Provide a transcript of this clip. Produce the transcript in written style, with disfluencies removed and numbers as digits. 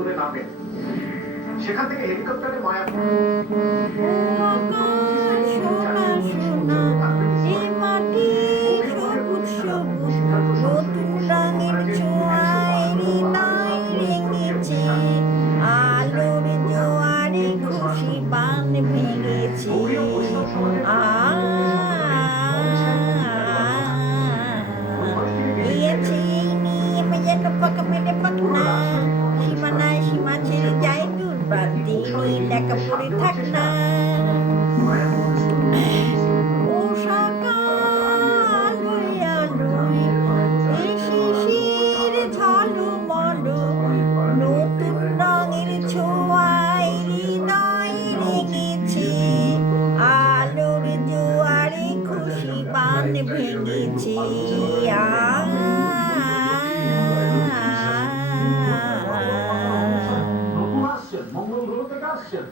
বন্দরে নামবেন। সেখান থেকে হেলিকপ্টারে মায়াপুর সোনা সোনা এই মাটি সবুজ সবুজ নতুন রঙের ছোঁয়ায় হৃদয় রেঙেছে আলোর জোয়ারে খুশি বান ভেঙেছে সীমানায় সীমা ছেড়ে যায় দুর্বান্তি লেখা পড়ে থাক না ও সকাল হইয়া লই এই শিশির ঝলমলো নতুন রঙের ছোঁয়ায় হৃদয় রেঙেছে আলোর জোয়ারে খুশি বান ভেঙেছে মঙ্গল গ্রহ থেকে আসছেন।